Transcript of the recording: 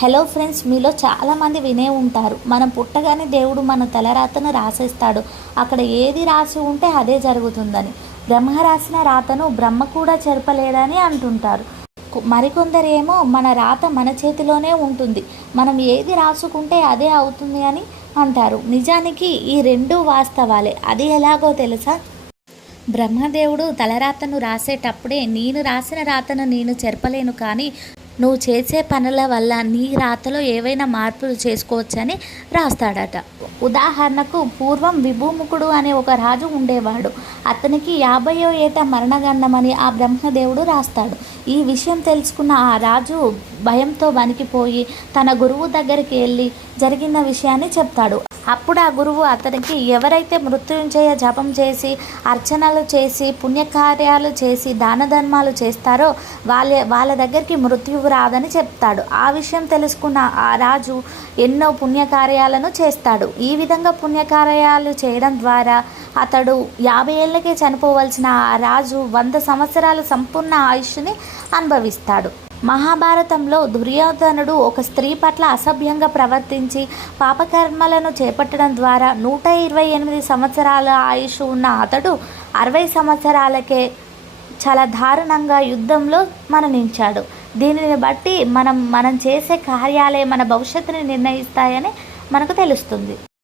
Hello friends మీలో చాలామంది వినే ఉంటారు. మనం పుట్టగానే దేవుడు మన తలరాతను రాసేస్తాడు. అక్కడ ఏది రాసి ఉంటే అదే జరుగుతుందని. బ్రహ్మ రాసిన రాతను బ్రహ్మ కూడా చెరపలేడని అంటుంటారు. మరికొందరేమో మన రాత మన చేతిలోనే ఉంటుంది. మనం ఏది రాసుకుంటే అదే అవుతుంది అని అంటారు. నిజానికి ఈ రెండు వాస్తవాలే. అది ఎలాగో తెలుసా? బ్రహ్మదేవుడు తలరాతను రాసేటప్పుడే నేను రాసిన రాతను నేను చెరపలేను కానీ నువ్వు చేసే పనుల వల్ల నీ రాతలో ఏవైనా మార్పులు చేసుకోవచ్చని రాస్తాడట. ఉదాహరణకు పూర్వం విభూముఖుడు అనే ఒక రాజు ఉండేవాడు. అతనికి యాభయో ఏట మరణగండమని ఆ బ్రహ్మదేవుడు రాస్తాడు. ఈ విషయం తెలుసుకున్న ఆ రాజు భయంతో వణికిపోయి తన గురువు దగ్గరికి వెళ్ళి జరిగిన విషయాన్ని చెప్తాడు. అప్పుడు ఆ గురువు అతనికి ఎవరైతే మృత్యుంజయ జపం చేసి అర్చనలు చేసి పుణ్యకార్యాలు చేసి దాన ధర్మాలు చేస్తారో వాళ్ళ వాళ్ళ దగ్గరికి మృత్యువు రాదని చెప్తాడు. ఆ విషయం తెలుసుకున్న ఆ రాజు ఎన్నో పుణ్యకార్యాలను చేస్తాడు. ఈ విధంగా పుణ్యకార్యాలు చేయడం ద్వారా అతడు యాభై ఏళ్ళకే చనిపోవలసిన ఆ రాజు వంద సంవత్సరాల సంపూర్ణ ఆయుష్ని అనుభవిస్తాడు. మహాభారతంలో దుర్యోధనుడు ఒక స్త్రీ పట్ల అసభ్యంగా ప్రవర్తించి పాపకర్మలను చేపట్టడం ద్వారా నూట ఇరవై ఎనిమిది సంవత్సరాల ఆయుష్ ఉన్న అతడు అరవై సంవత్సరాలకే చాలా దారుణంగా యుద్ధంలో మరణించాడు. దీనిని బట్టి మనం మనం చేసే కార్యాలే మన భవిష్యత్తుని నిర్ణయిస్తాయని మనకు తెలుస్తుంది.